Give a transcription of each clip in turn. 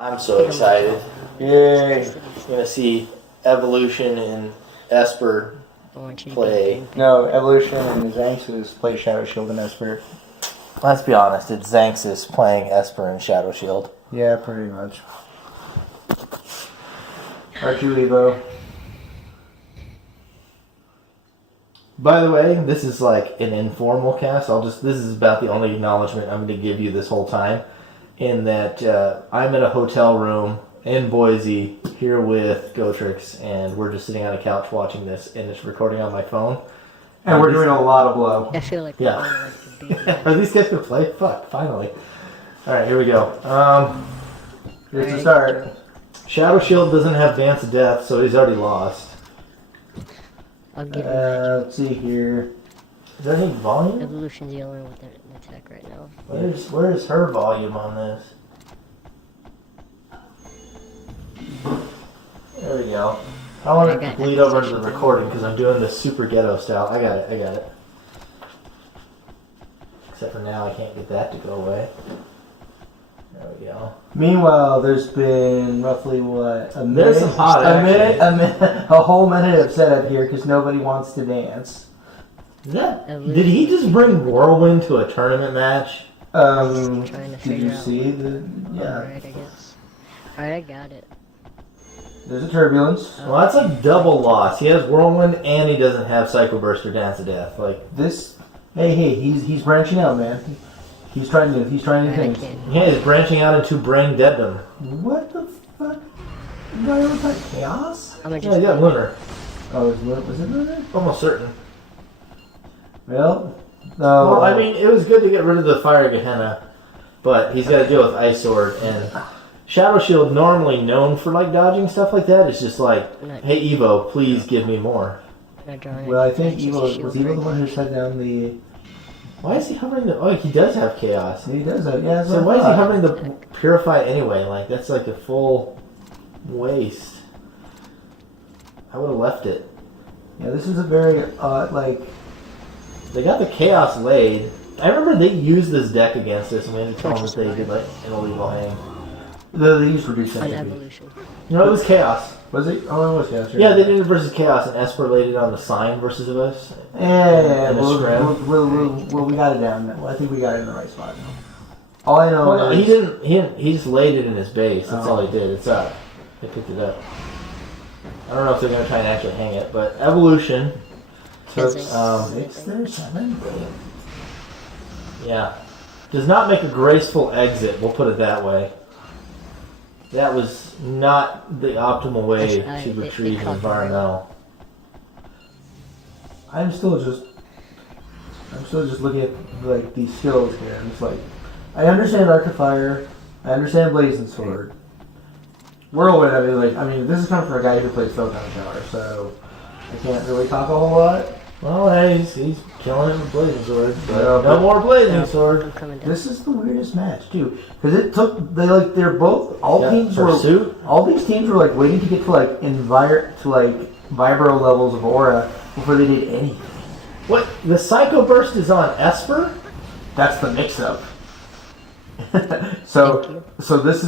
I'm so excited. Yay. I'm gonna see Evolution and Esper play. No, Evolution and Xanxus play Shadow Shield and Esper. Let's be honest, it's Xanxus playing Esper and Shadow Shield. Yeah, pretty much. Archie Levo. By the way, this is like an informal cast. This is about the only acknowledgement I'm going to give you this whole time. In that I'm in a hotel room in Boise here with Goatrix, and we're just sitting on a couch watching this, and it's recording on my phone. And we're doing a lot of blow. I feel like Are these guys going to play? Fuck, finally. Alright, here we go. Here's the start. Shadow Shield doesn't have Dance of Death, so he's already lost. I'll give you Let's see here. Is there any volume? Evolution's the only one with an attack right now. Where's her volume on this? There we go. I want it to bleed over into the recording because I'm doing the super ghetto style. I got it. Except for now I can't get that to go away. There we go. Meanwhile, there's been roughly what, a minute? There's some hot action. A whole minute of setup here because nobody wants to dance. Did he just bring Whirlwind to a tournament match? Did you see the? Yeah. Alright, I guess. Alright, I got it. There's a turbulence. Well, that's a double loss. He has Whirlwind and he doesn't have Psycho Burst or Dance of Death. Like this. Hey, he's branching out, man. He's trying new things. Yeah, he's branching out into Brain Deadum. What the fuck? You got ever got Chaos? Yeah, he got Lunar. Oh, was it Lunar? Almost certain. Well, no. Well, I mean, it was good to get rid of the Fire Gehenna, but he's got to deal with Ice Sword, and Shadow Shield, normally known for like dodging stuff like that, is just like, hey Evo, please give me more. Well, I think was Evo the one who shut down the... Why is he hovering the... Oh, he does have Chaos. He does have... Yeah, so why is he hovering the Purify anyway? Like, that's like a full waste. I would have left it. Yeah, this is a very odd, like... They got the Chaos laid. I remember they used this deck against us, and we had to tell them that they did like an illegal hang. They used Reduce An Evolution. No, it was Chaos. Was it? Oh, it was Chaos. Yeah, they did it versus Chaos, and Esper laid it on the sign versus of us. Yeah. Well, we got it down. I think we got it in the right spot now. All I know is... he didn't. He just laid it in his base. That's all he did. It's up. They picked it up. I don't know if they're going to try and actually hang it, but Evolution... it's their 7. Yeah. Does not make a graceful exit, we'll put it that way. That was not the optimal way to retrieve environmental. I'm still just looking at like these skills here, and it's like I understand Arc of Fire, I understand Blazing Sword. Whirlwind, I mean this is coming from a guy who plays Photon Shower, so I can't really talk a whole lot. Well, hey, he's killing it with Blazing Sword. No more Blazing Sword. This is the weirdest match, too, because it took all these teams were like waiting to get to like vibro levels of aura before they did anything. What? The Psycho Burst is on Esper? That's the mix-up. So this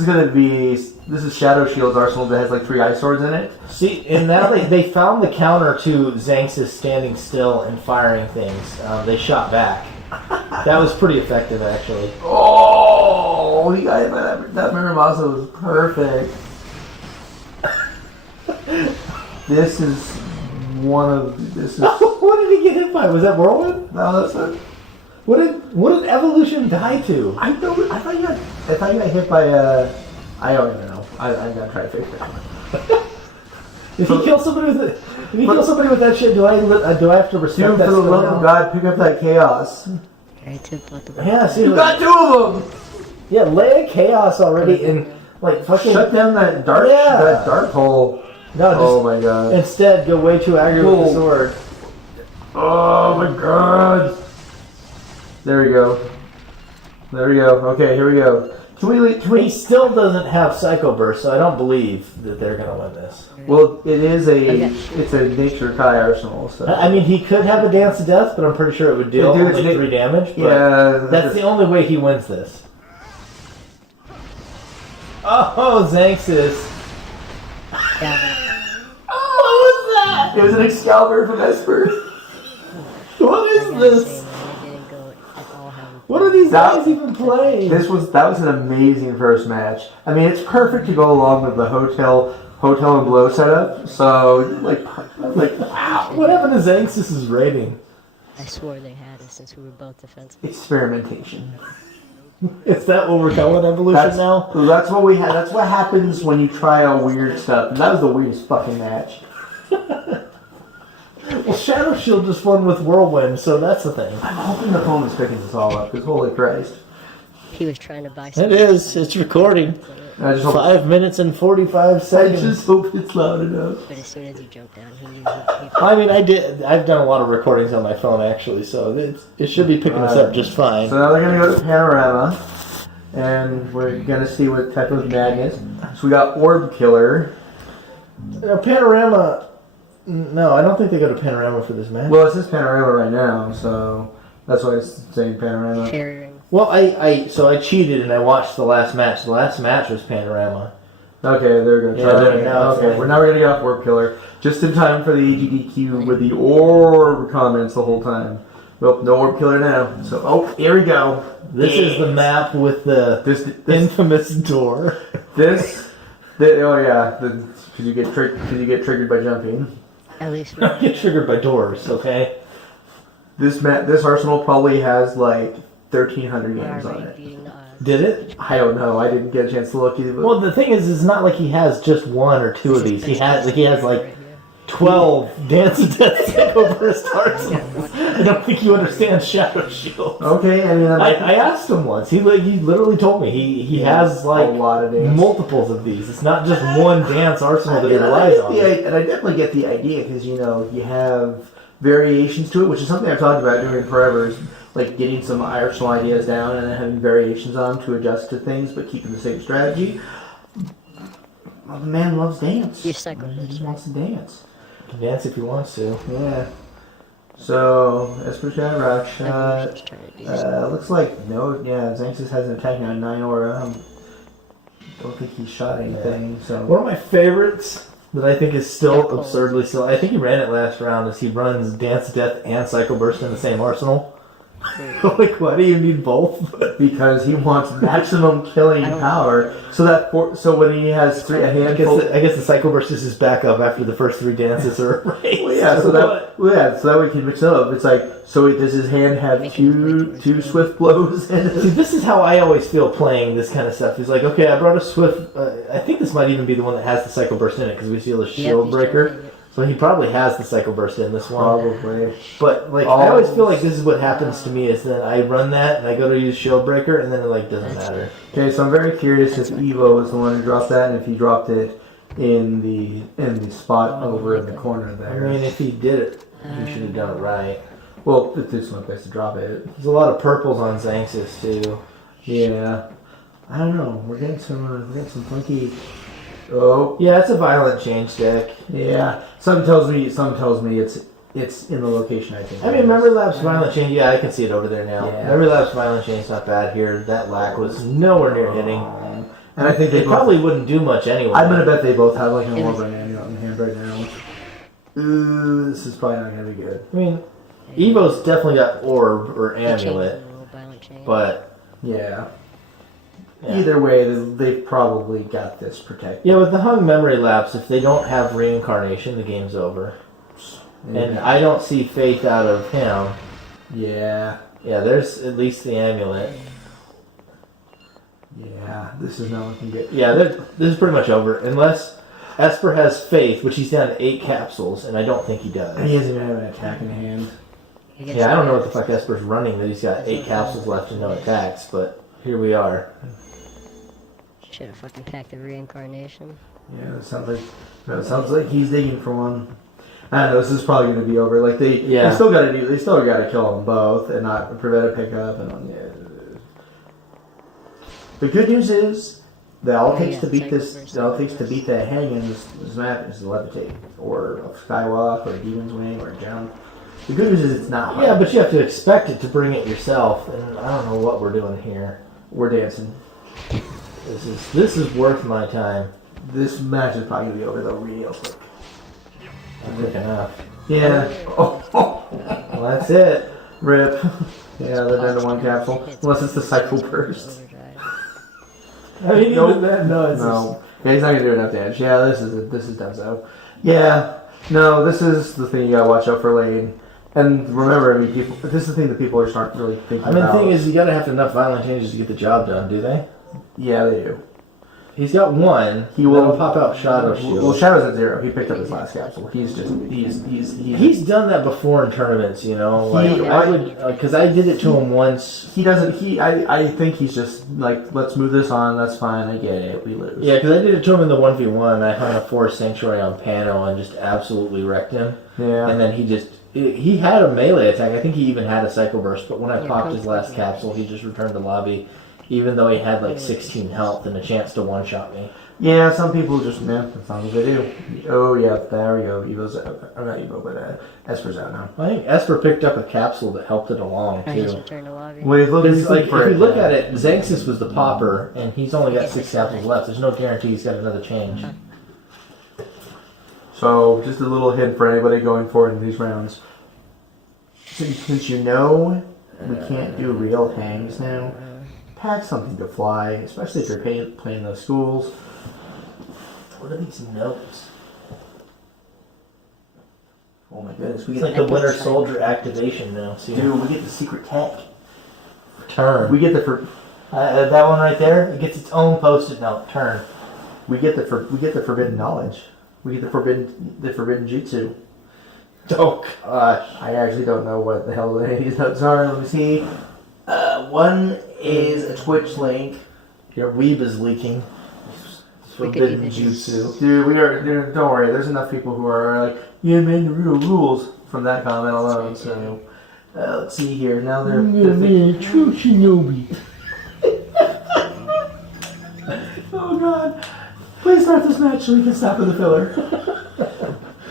is Shadow Shield's arsenal that has like 3 ice swords in it. See, and now they found the counter to Xanxus standing still and firing things. They shot back. That was pretty effective, actually. Oh, you got it. That Miramasa was perfect. This is what did he get hit by? Was that Whirlwind? No, that's it. What did Evolution die to? I thought you got hit by I don't even know. I'm gonna try to figure it out. If you kill somebody with that shit, do I have to respect that? For the love of God, pick up that Chaos. Yeah, see, you got 2 of them. Yeah, lay a Chaos already and like fucking shut down that dark hole. No, oh my god. Instead, go way too aggro with the sword. Oh my god. There we go. Okay, here we go. He still doesn't have Psycho Burst, so I don't believe that they're gonna win this. Well, it's a Nature Kai arsenal. So. I mean, he could have a Dance of Death, but I'm pretty sure it would deal only 3 damage. But yeah, that's the only way he wins this. Oh, Xanxus. Got Oh, what was that? It was an Excalibur from Esper. What it. I is gotta this? say, man, it didn't go at all how we What are these guys even playing? That was an amazing first match. I mean, it's perfect to go along with the hotel and blow setup. So, like wow. What happened to Xanxus' rating? I swore they had us since we were both defensive. Experimentation. Is that what we're calling evolution now? That's what we had. That's what happens when you try out weird stuff. And that was the weirdest fucking match. Well, Shadow Shield just won with Whirlwind, so that's the thing. I'm hoping the phone is picking this all up, because holy Christ. He was trying to buy It something. is. It's recording. I just hope, 5 minutes and 45 I seconds. just hope it's loud enough. But as soon as he jumped down, he knew I mean, I've done a lot of recordings on my phone, actually, so it should be picking us up just fine. So now they're going to go to Panorama, and we're going to see what type of madness. So we got Orb Killer. Panorama... No, I don't think they go to Panorama for this match. Well, it says Panorama right now, so that's why it's saying Panorama. carrying. Well, so I cheated and I watched the last match. The last match was Panorama. Okay, they're going to Yeah, try. they're- now it's Okay, fine. we're going to get off Orb Killer. Just in time for the AGDQ with the Orb comments the whole time. Well, no Orb Killer now. So, here we go. This is the map with the This infamous door. because you get triggered by jumping. At least I get triggered by doors, okay? This arsenal probably has like 1,300 we're games on already it. beating the odds. Did it? I don't know. I didn't get a chance to look either. But Well, the thing is, it's not like he has just one or two of these. He has like right here. 12 Dance of Death Psychoburst arsenals. I don't think you understand Shadow Shield. okay, I mean, I asked him once. He literally told me he has like a lot of dance. multiples of these. It's not just one dance arsenal that he relies on. And I definitely get the idea because you have variations to it, which is something I've talked about doing forever. Is like getting some arsenal ideas down and then having variations on them to adjust to things, but keeping the same strategy. Well, the man loves dance. You're psycho. He just wants to dance. He can dance if he wants to. Yeah. So, Esper shot, rock shot. Just trying to do something. Looks like Xanxus has an attack now, 9 aura. Don't think he shot anything. So One of my favorites that I think is still Yeah, cool. absurdly silly. I think he ran it last round. Is he runs Dance of Death and Psycho Burst in the same arsenal? Like, why do you need both? because he wants maximum killing I don't power, so when he has a I handful. guess the Psycho Burst is his backup after the first 3 dances are erased. Well, yeah, so that we can mix it up. It's like, so does his hand have Make it two way too swift blows in See, it? this is how I always feel playing this kind of stuff. He's like, okay, I brought a Swift. I think this might even be the one that has the Psycho Burst in it because we see the Shield he's Breaker. trying to- So he probably has the Psycho Burst in this one. Probably. But like, I always feel like this is what happens to me is that I run that and I go to use Shield Breaker and then it like doesn't matter. Okay, so I'm very curious if Evo was the one who dropped that, and if he dropped it in the spot over in the corner I there. mean, if he did it, he should have done it right. Well, there's no place to drop it. There's a lot of purples on Xanxus too. Yeah, I don't know. We're getting some funky. Oh, Yeah, it's a violent change deck. yeah. Some tells me it's in the location I think. I mean, Memory Lapse Violent Change, yeah, I can see it over there now. Yeah. Memory Lapse Violent Change not bad here. That lack was nowhere near hitting. And I think they It probably wouldn't do much anyway. I'm gonna bet they both have like an orb in hand right now. Ooh, this is probably not gonna be good. I mean, Evo's definitely got Orb or He changed Amulet, the rule, violent change. but Yeah. yeah. Either way, they've probably got this protected. Yeah, with the Hung Memory Lapse, if they don't have Reincarnation, the game's over. And I don't see Faith out of him. Yeah. Yeah, there's at least the Amulet. Yeah. This is not looking good. Yeah, this is pretty much over. Unless Esper has Faith, which he's down to 8 capsules, and I don't think he And he does. doesn't even have an attack in hand. He gets Yeah, I don't know what the tired. fuck Esper's running, that he's got 8 capsules left and no attacks, but here we are. Should have fucking packed the reincarnation. Yeah, it sounds like he's digging for one. I don't know. This is probably going to be over. Like they still got to kill them both and not prevent a pickup. And yeah. The good news is that all it takes to beat this, all it takes to beat the hang in this map is to levitate, or a skywalk, or a demon's wing, or a jump. The good news is it's not hard. Yeah, but you have to expect it to bring it yourself, and I don't know what we're doing here. We're dancing. This is worth my time. This match is probably gonna be over though real quick. Quick enough. Yeah. Oh, Well, that's it. rip. Yeah, they're down to one capsule. Unless it's the cycle burst. I mean, Nope. even that, no, it's No. Yeah, he's not gonna do enough damage. Yeah, this is done so. Yeah. No, this is the thing you gotta watch out for lane. And remember, I mean, people, this is the thing that people just aren't really thinking I mean, about. the thing is, you gotta have enough violent changes to get the job done, do they? Yeah, they do. He's got one. He will That'll pop out Shadow Shield. Well, Shadow's at 0. He picked up his last capsule. He's He's done that before in tournaments, you know. Like He- I would, because I did it to him once. He doesn't. I think he's just like, let's move this on. That's fine. I get it. We lose. Yeah, because I did it to him in the 1v1. I hung a Forest Sanctuary on Pano and just absolutely wrecked him. Yeah. And then he had a melee attack. I think he even had a Cycle Burst, but when I Yeah, popped his last capsule, he just returned to lobby, even though he had like 16 health and a chance to one-shot me. Yeah. Some people just that's not what they do. Oh yeah, there we go. Evo's out. Or not Evo, but Esper's out now. I think Esper picked up a capsule that helped it along I just too. returned to lobby. Well, Because like if you look at it, Xanxus was the popper, and he's only got 6 capsules left. There's no guarantee he's got another change. So, just a little hint for anybody going forward in these rounds. Since you know we can't do real hangs now, pack something to fly, especially if you're playing those schools. What are these notes? Oh my goodness, we It's get like the Winter Soldier activation now. See, dude, we get the secret tech. turn. We get the That one right there, it gets its own post-it note. Turn. we get the forbidden knowledge. We get the forbidden jutsu. Oh gosh. I actually don't know what the hell any of these notes are. Let me see. One is a Twitch link. Your weeb is leaking. We could Forbidden even just- jutsu. Dude, don't worry. There's enough people who are like, yeah, man, the real rules from that comment alone. So, let's see here. Now they're True shinobi. oh god, please start this match so we can stop with the filler.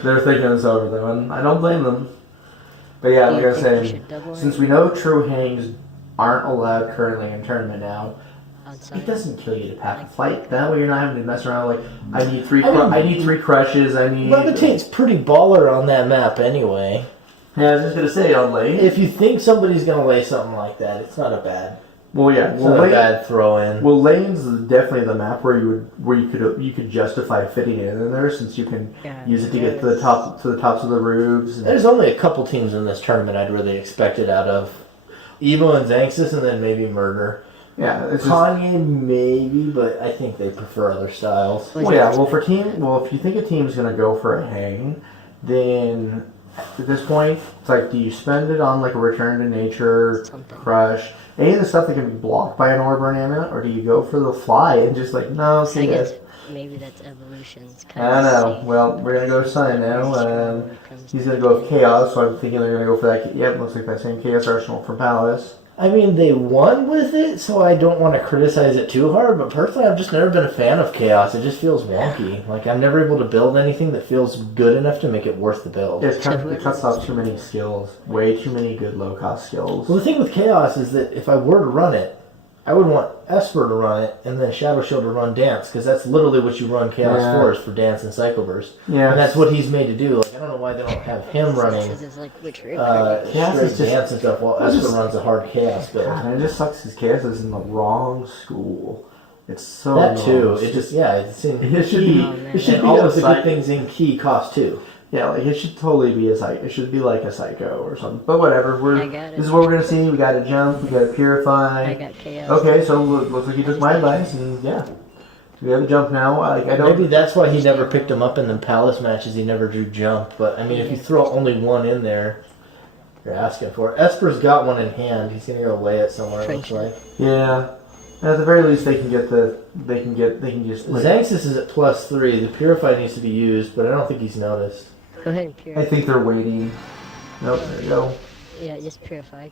They're thinking it's over though, and I don't blame them. But yeah, Do like you I think we said, should double since it we know true hangs aren't allowed currently in tournament now, outside? it doesn't kill you to pack a flight. That way you're not having to mess around like, I need I mean, 3 crushes, I need... Levitate's pretty baller on that map anyway. Yeah, I was just gonna say, on lane. If you think somebody's gonna lay something like that, it's not a bad, Well, yeah, it's not a bad throw in. well, lanes is definitely the map where you could justify fitting it in there, since you can Yeah, use it to get to the tops of the roofs. And, There's only a couple teams in this tournament I'd really expect it out of. Evo and Xanxus, and then maybe Murder. yeah, it's just, Kanye maybe, but I think they prefer other styles. well, yeah. Well, if you think a team's gonna go for a hang, then at this point, it's like, do you spend it on like a return to nature, Something. crush, any of the stuff that can be blocked by an orb or an amulet, or do you go for the fly and just like, no, I see guess this? maybe that's evolutions. I don't know. Well, we're gonna go to Sun now. He's gonna go with Chaos, so I'm thinking they're gonna go for that. Yep, looks like that same Chaos Arsenal from Palace. I mean, they won with it, so I don't want to criticize it too hard, but personally, I've just never been a fan of Chaos. It just feels wonky. Like, I'm never able to build anything that feels good enough to make it worth the build. It cuts off too many skills. Way too many good low-cost skills. Well, the thing with Chaos is that if I were to run it, I would want Esper to run it, and then Shadow Shield to run Dance, because that's literally what you run Chaos for, is for Dance and Cycle Burst. Yeah. And that's what he's made to do. Like, I don't know why they don't have him running It's like which route? Chaos straight is just- Dance and stuff, while it's Esper just- runs a hard Chaos build. God, and it just sucks because Chaos is in the wrong school. It's so That too. annoying. It just, yeah, it's in It should key. be. Oh, man. It should And be all a of the psych- good things in key cost too. Yeah, like it should totally be a psych. It should be like a psycho or something. But whatever. I got it. This is what we're gonna see. We got to jump. We got to purify. I got chaos. Okay, so looks like you took my advice, and yeah, we have a jump now. Like I don't. Maybe that's why he never picked him up in the Palace matches. He never drew jump. But I mean, if you throw only one in there, you're asking for it. Esper's got one in hand. He's gonna go lay it somewhere. It looks like. Yeah. At the very least, they can get the. They can just. Like, Xanxus is at +3. The Purify needs to be used, but I don't think he's noticed. Go ahead and I purify. think they're waiting. Nope. There you go. Yeah, just purify.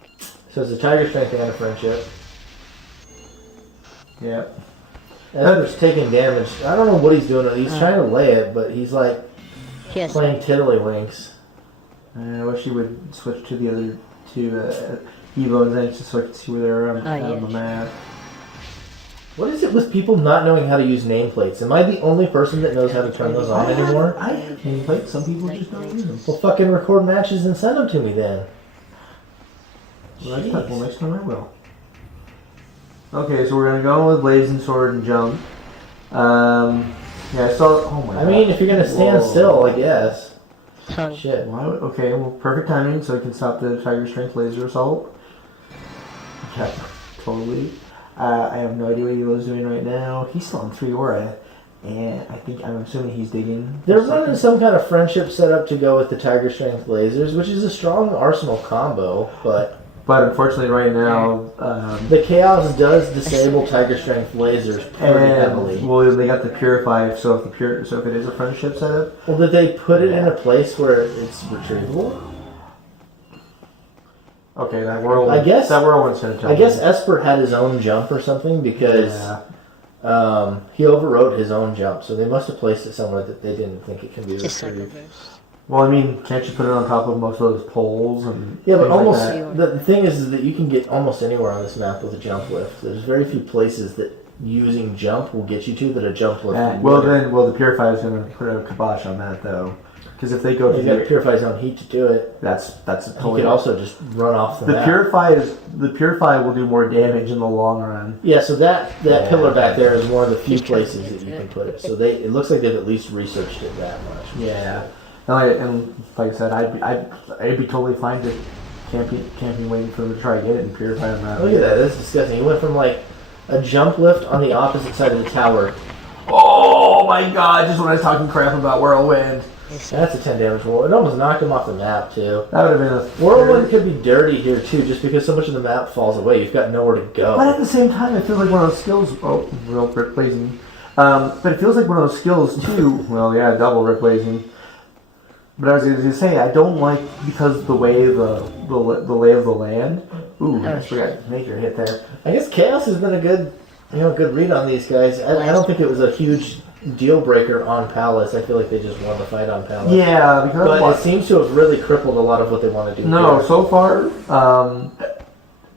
So it's a Tiger Strength and a Friendship. Yeah. Esper's taking damage. I don't know what he's doing. He's trying to lay it, but he's like Yes. playing tiddlywinks. I wish you would switch to the other two Evo and Xanxus so I could see where they're on the yeah, map. What is it with people not knowing how to use nameplates? Am I the only person that knows how to turn those on anymore? I have nameplates. Some people just don't use them. Well, fucking record matches and send them to me then. Well, next time I will. Okay, so we're gonna go with blazing sword and jump. Yeah, I saw. Oh my god. I mean, if you're gonna stand still, I guess. Tongue. Shit. Okay, well, perfect timing, so we can stop the Tiger Strength laser assault. Okay, totally. I have no idea what Elo's doing right now. He's still on 3 aura, and I'm assuming he's digging. They're running some kind of friendship setup to go with the Tiger Strength lasers, which is a strong arsenal combo, but unfortunately right now, the Chaos does disable Tiger Strength lasers pretty heavily. Well, they got the Purify, so if it is a friendship setup. Well, did they put it in a place where it's retrievable? Okay, that whirlwind. That whirlwind's gonna tell I guess Esper had his own jump or something because he overrode his own jump, so they must have placed it somewhere that they didn't think it can be retrieved. Well, I mean, can't you put it on top of most of those poles and? Yeah, but almost like the thing is that you can get almost anywhere on this map with a jump lift. There's very few places that using jump will get you to that a jump lift. The Purify is going to put a kibosh on that though, because if they go you got to purify his own heat to do it. That's totally. You could also just run off the map. The Purify will do more damage in the long run. Yeah, so that pillar back there is one of the few places that you can put it. So it looks like they've at least researched it that much. Yeah. And like I said, I'd be totally fine just camping waiting for them to try to get it and purify them out. Look at that, that's disgusting. He went from like a jump lift on the opposite side of the tower. Oh my god, just when I was talking crap about Whirlwind. That's a 10 damage roll. It almost knocked him off the map too. That would have been a Whirlwind could be dirty here too, just because so much of the map falls away. You've got nowhere to go. But at the same time, it feels like one of those skills. Oh, real Rip Blazing. But it feels like one of those skills too. Well, yeah, double Rip Blazing. But I was going to say, I don't like, because the way the lay of the land. Ooh, I forgot to make your hit there. I guess Chaos has been a good read on these guys. I don't think it was a huge deal breaker on Palace. I feel like they just won the fight on Palace. Yeah, but it seems to have really crippled a lot of what they want to do. No, so far,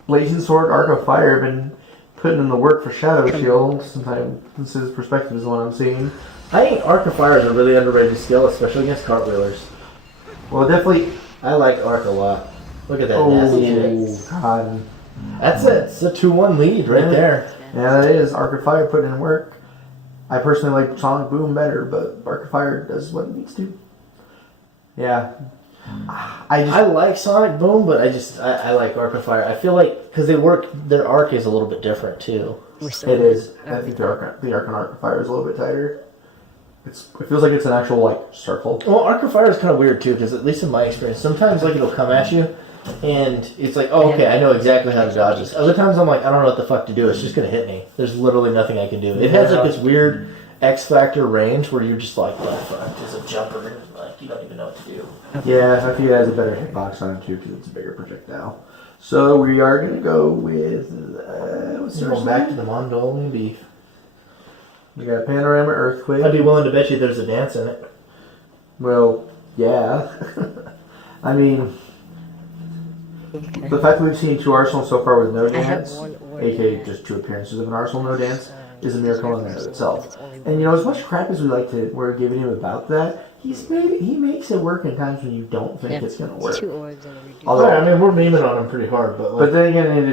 Blazing Sword, Arc of Fire have been putting in the work for Shadow Shield. Since his perspective is the one I'm seeing. I think Arc of Fire is a really underrated skill, especially against cartwheelers. Well, definitely. I like Arc a lot. Look at that nasty shit. God. That's it. It's a 2-1 lead right there. Yeah, that is. Arc of Fire putting in work. I personally like Sonic Boom better, but Arc of Fire does what it needs to. Yeah. I like Sonic Boom, but I like Arc of Fire. I feel like, because their arc is a little bit different too. It is. I think the arc on Arc of Fire is a little bit tighter. It feels like it's an actual circle. Well, Arc of Fire is kind of weird too, because at least in my experience, sometimes it'll come at you, and it's like, oh, okay, I know exactly how to dodge this. Other times I'm like, I don't know what the fuck to do. It's just gonna hit me. There's literally nothing I can do. It has this weird X Factor range where you're just like, what the fuck? There's a jumper, and you don't even know what to do. Yeah, I think it has a better hitbox on it too, because it's a bigger projectile. So we are gonna go with what's the Going back to the Mongolian beef. You got a Panorama Earthquake. I'd be willing to bet you there's a dance in it. Well, yeah. I mean, the fact that we've seen 2 Arsenals so far with no dance, aka just 2 appearances of an Arsenal no dance, is a miracle in and of itself. And as much crap as we're giving him about that, he makes it work in times when you don't think it's going to work. 2 orbs and a reduce. Although, I mean, we're memeing on him pretty hard, but then again,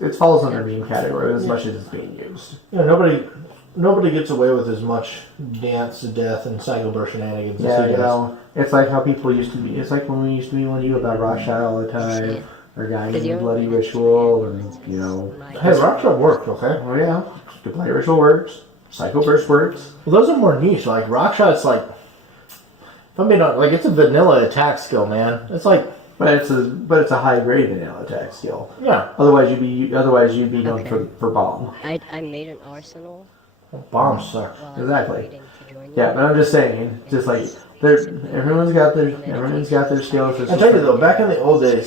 it falls under meme category as much as it's being used. Yeah, nobody gets away with as much dance to death and cycle burst shenanigans as he does. It's like how people used to be. It's like when we used to be on you about Rockshot all the time, or Diamond Bloody Ritual, and Hey, Rockshot worked, okay? Oh yeah, the Bloody Ritual works. Psycho Burst works. Well, those are more niche. Like Rockshot's it's a vanilla attack skill, man. It's like. But it's a high grade vanilla attack skill. Yeah. Otherwise you'd be known for bomb. I made an arsenal. Bombs suck. Exactly. Yeah, but I'm just saying, just like everyone's got their skills. I tell you though, back in the old days,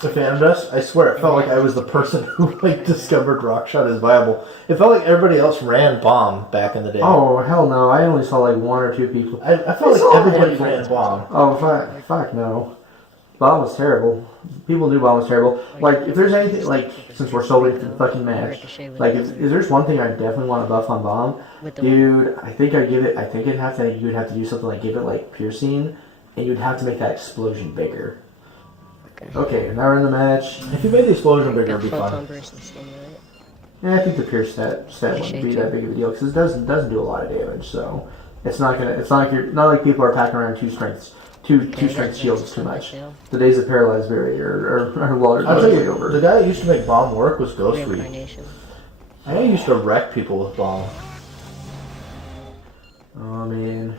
the Phantom Dust, I swear, it felt like I was the person who discovered Rockshot as viable. It felt like everybody else ran bomb back in the day. Oh hell no! I only saw 1 or 2 people. I felt like everybody ran bomb. Oh fuck no! Bomb was terrible. People knew Bomb was terrible. Like, if there's anything, like, since we're so late to the fucking match, like, if there's one thing I definitely want to buff on Bomb, dude, I think I'd give it, I think you'd have to do something like give it, like, piercing, and you'd have to make that explosion bigger. Okay, now we're in the match. If you made the explosion bigger, it'd be fun. Yeah, I think the pierce stat wouldn't be that big of a deal, because it doesn't do a lot of damage, so it's not like people are packing around two strength shields too much. The days of paralyzed barrier are largely over. The guy that used to make Bomb work was Goatrix. I used to wreck people with Bomb. Oh man,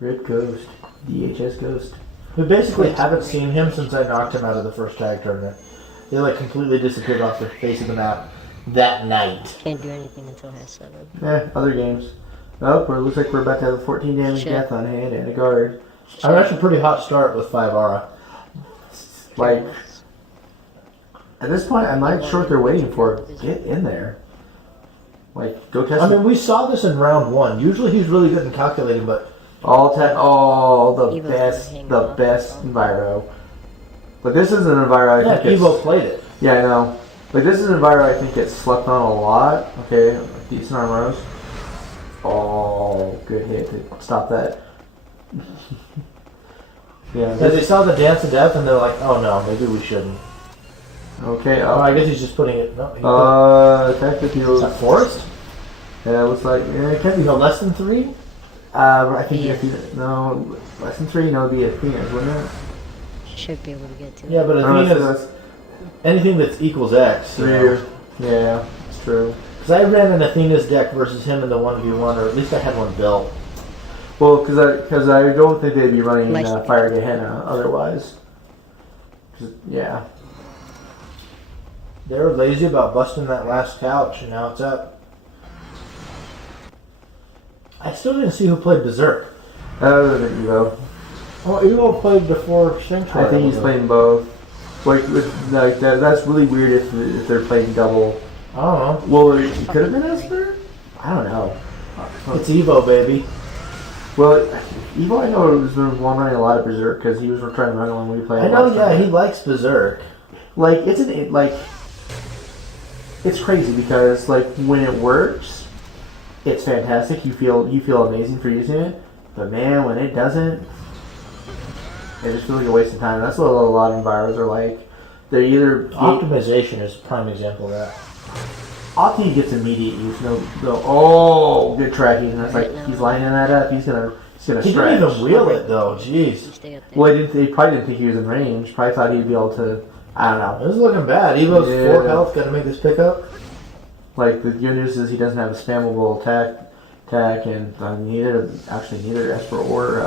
Rip Ghost, DHS Ghost. We basically haven't seen him since I knocked him out of the first tag tournament. He like completely disappeared off the face of the map that night. Can't do anything until it has 7. Other games. Oh, it looks like we're about to have a 14 damage death on hand and a guard. I'm actually pretty hot start with 5 aura. Like, at this point, I'm not sure what they're waiting for. Get in there. Like, go test. I mean, we saw this in round 1. Usually he's really good in calculating, but the best Enviro. But this is an Enviro I think Evo played it. Yeah, I know. But this is an Enviro I think gets slept on a lot. Okay, decent armors. Oh, good hit to stop that. Yeah. Because they saw the Dance of Death and they're like, oh no, maybe we shouldn't. Okay. Oh, I guess he's just putting it. No. Tactic Is heals. that Forest? Yeah, it looks like it can't be No, less than 3? I think no, less than 3. No, it'd be Athena's, wouldn't it? Should be able to get to it. Yeah, but Athena's anything that's equals X. 3. Yeah, it's true. Because I ran an Athena's deck versus him in the 1v1, or at least I had one built. Well, because I don't think they'd be running Fire Gehenna otherwise. Yeah. They were lazy about busting that last couch, and now it's up. I still didn't see who played Berserk. Other than Evo. Well, Evo played before Sanctuary. I think he's playing both. Like that's really weird if they're playing double. I don't know. Well, it could have been Esper? I don't know. It's Evo, baby. Well, Evo I know has been running a lot of Berserk because he was trying to run one when we played. I know, yeah, he likes Berserk. Like, it's crazy because, like, when it works, it's fantastic. You feel amazing for using it. But man, when it doesn't, it just feels like a waste of time. That's what a lot of enviros are like. They're either... Optimization is a prime example of that. Opti gets immediate use. Oh, good tracking. That's like, he's lining that up. He's gonna stretch. He didn't even wheel it, though. Jeez. Well, he probably didn't think he was in range. Probably thought he'd be able to... I don't know. This is looking bad. Evo's 4 health. Got to make this pickup. Like, the good news is he doesn't have a spammable attack, and neither Esper or...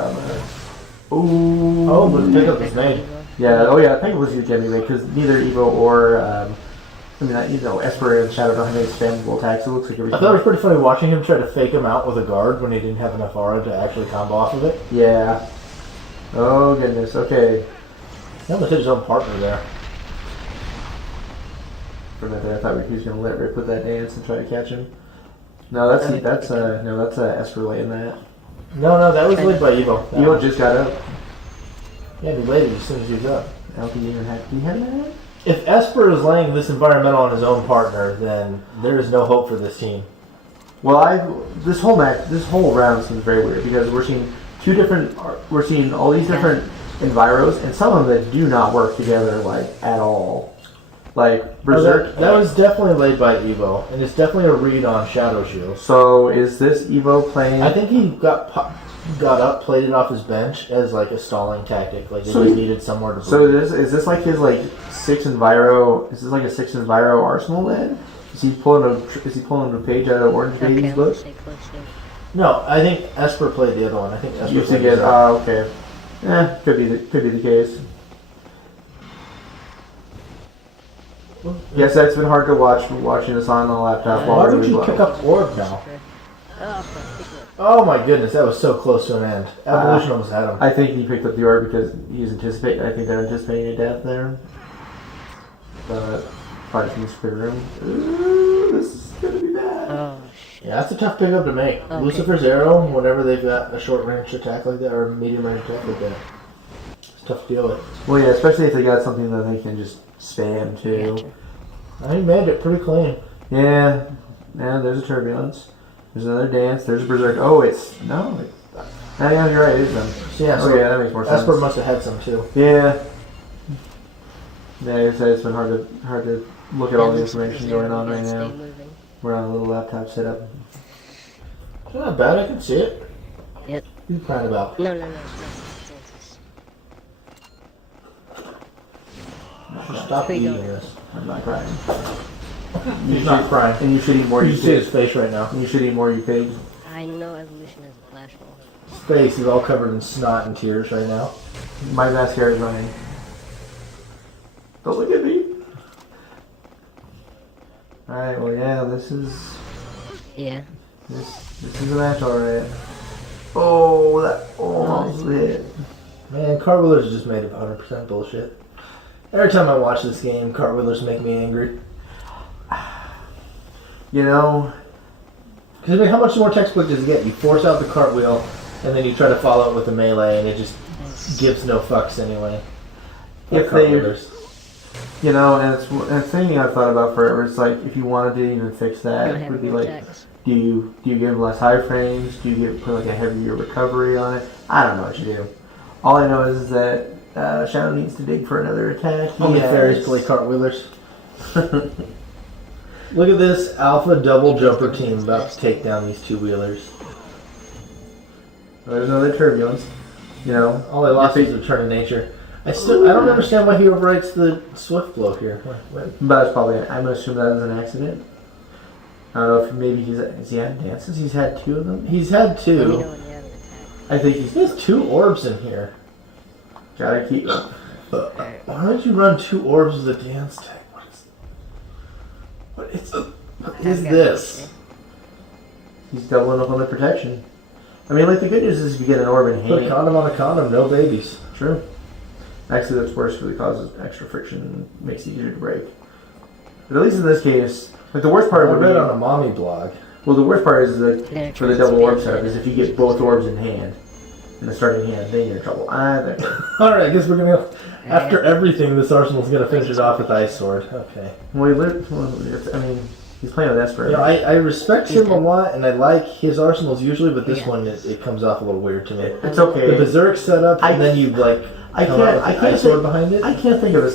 Oh, but the pickup is made. Yeah, the pickup was huge anyway, because neither Evo or... Esper and Shadow don't have any spammable attacks. It looks like everything... I thought it was pretty funny watching him try to fake him out with a guard when he didn't have enough aura to actually combo off of it. Yeah. Oh, goodness. Okay. He almost hit his own partner there. For a minute, I thought he was going to let Rick put that dance and try to catch him. No, that's Esper laying that. No, that was laid by Evo. Evo just got up. Yeah, he laid it as soon as he was up. I don't think he even had... Did he have that? If Esper is laying this environmental on his own partner, then there is no hope for this team. Well, this whole round seems very weird because we're seeing all these different enviros, and some of them that do not work together like at all. Like Berserk. That was definitely laid by Evo, and it's definitely a read on Shadow Shield. So is this Evo playing? I think he got up, played it off his bench as like a stalling tactic, like he needed somewhere to. So is this like his 6 enviro? Is this like a 6 enviro arsenal then? Is he pulling a page out of Orange Baby's book? No, I think Esper played the other one. I think Esper used to get. Okay. Could be the case. Yes, that's been hard to watch. Watching this on the laptop. Why don't you pick up Orb now? Oh my goodness, that was so close to an end. Evolution almost had him. I think he picked up the Orb because he's anticipating. I think they're anticipating a death there. But fight from the spare room. Ooh, this is gonna be bad. Oh, yeah, that's a tough pickup to make. Okay. Lucifer's arrow, whenever they've got a short range attack like that or a medium range attack like that, it's tough to deal with. Well, yeah, especially if they got something that they can just spam too. Gotcha. He made it pretty clean. Yeah, there's a Turbulence. There's another Dance. There's a Berserk. Oh, yeah, you're right, it is them. Yeah, Oh, yeah, that makes more sense. Esper must have had some too. Yeah. Yeah, I said it's been hard to look at all the information going on right now. We're on a little laptop setup. It's not bad, I can see it. Yep. What are you crying about? No. Stop Pretty eating good. this. I'm not crying. He's not crying. And you should eat more, You you see his pig. face right now. And you should eat more, you pig. I know evolution is a flash roll. His face is all covered in snot and tears right now. My mascara is running. Don't look at me. Alright, well, yeah, this is Yeah. this is a match, alright. Oh, that almost hit. Man, Cartwheelers just made it 100% bullshit. Every time I watch this game, Cartwheelers make me angry. You know, Because I mean, how much more textbook does it get? You force out the cartwheel, and then you try to follow it with a melee, and it just gives no fucks anyway. if they, you know, and it's thing I've thought about forever. It's like if you wanted to even fix that, Don't it have would be more like, attacks. do you give less high frames? Do you put like a heavier recovery on it? I don't know what you do. All I know is that Shadow needs to dig for another attack. Only fairies play cartwheelers. Look at this alpha double jumper team about to take down these two-wheelers. There's another Turbulence. You know, All they lost was Return of Nature. I don't understand why he overwrites the Swift Blow here. What? but that's probably. I'm gonna assume that was an accident. I don't know if maybe has he had dances? He's had two of them. He's had Let me two. know when you have an attack. I think He has two orbs in here. gotta keep. Why don't you run two orbs with a dance tag? What is I've got this? it. He's doubling up on the protection. I mean, like the good news is if you get an orb in Put a hand. condom on a condom, no babies. True. Actually, that's worse because it causes extra friction and makes it easier to break. But at least in this case, like the worst part I would read be. on a mommy blog. Well, the worst part is that Yeah, for the double orb setup is if you get both orbs in hand, in the starting hand, then you're in trouble. Alright, Alright, I guess we're gonna after everything, this Arsenal's gonna finish it off with Ice Sword. Okay. I mean, he's playing with Esper. You know, I respect him a lot, and I like his arsenals usually, but this Yeah. one, it comes off a little weird to me. It's okay. The Berserk setup, and then you, like, I come out can't. with I the can't Ice Sword think, behind it. I can't think of a.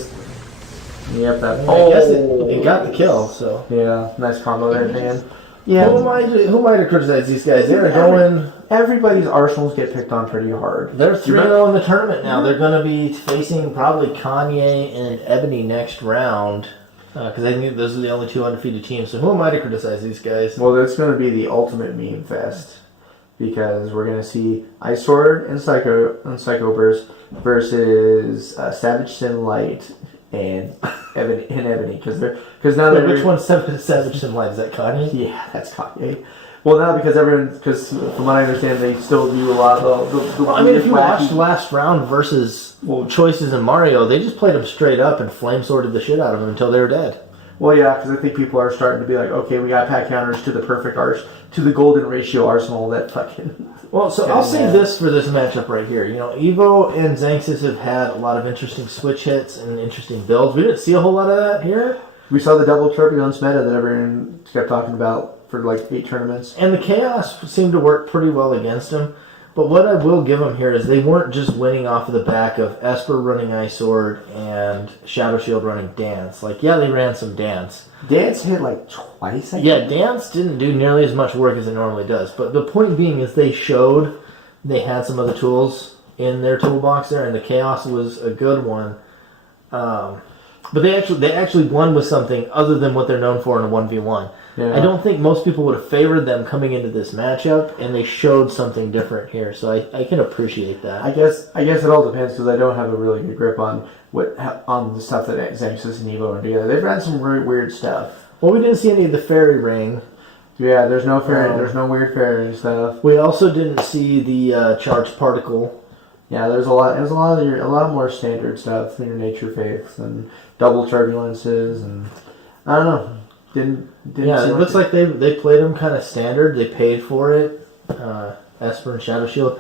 Yep, that. I guess it got the kill, so. Yeah, nice combo there, man. Yeah. Who am I to criticize these guys? They're going... Everybody's arsenals get picked on pretty hard. They're 3-0 in the tournament now. They're going to be facing probably Kanye and Ebony next round. Because I think those are the only two undefeated teams. So who am I to criticize these guys? Well, that's going to be the ultimate meme fest because we're going to see Ice Sword and Psycho Burst versus Savage Sin Light and Ebony because now Wait, they're which one's Savage Sim Light? Is that Kanye? Yeah, that's Kanye. Well, now because from what I understand, they still do a lot of the Well, I mean, if you wacky- watched last round versus Choices in Mario, they just played them straight up and flame sworded the shit out of them until they were dead. Well, yeah, because I think people are starting to be like, okay, we got pack counters to the perfect to the golden ratio arsenal that fucking. Well, so I'll say this for this matchup right here. You know, Evo and Xanxus have had a lot of interesting switch hits and interesting builds. We didn't see a whole lot of that here. We saw the double turbulence meta that everyone kept talking about for like 8 tournaments. And the Chaos seemed to work pretty well against him. But what I will give them here is they weren't just winning off of the back of Esper running Ice Sword and Shadow Shield running Dance. Like, yeah, they ran some Dance. Dance hit like twice, I Yeah, think. Dance didn't do nearly as much work as it normally does. But the point being is they showed they had some other tools in their toolbox there, and the Chaos was a good one. But they actually won with something other than what they're known for in a 1v1. Yeah. I don't think most people would have favored them coming into this matchup, and they showed something different here, so I can appreciate that. I guess it all depends because I don't have a really good grip on the stuff that Xanxus and Evo are together. They've ran some really weird stuff. Well, we didn't see any of the fairy ring. Yeah, there's no there's no weird fairy stuff. We also didn't see the charged particle. Yeah, there's a lot more standard stuff in your nature faiths and double turbulences and I don't know. Didn't Yeah, see it looks like they played them kind of standard. They paid for it. Esper and Shadow Shield.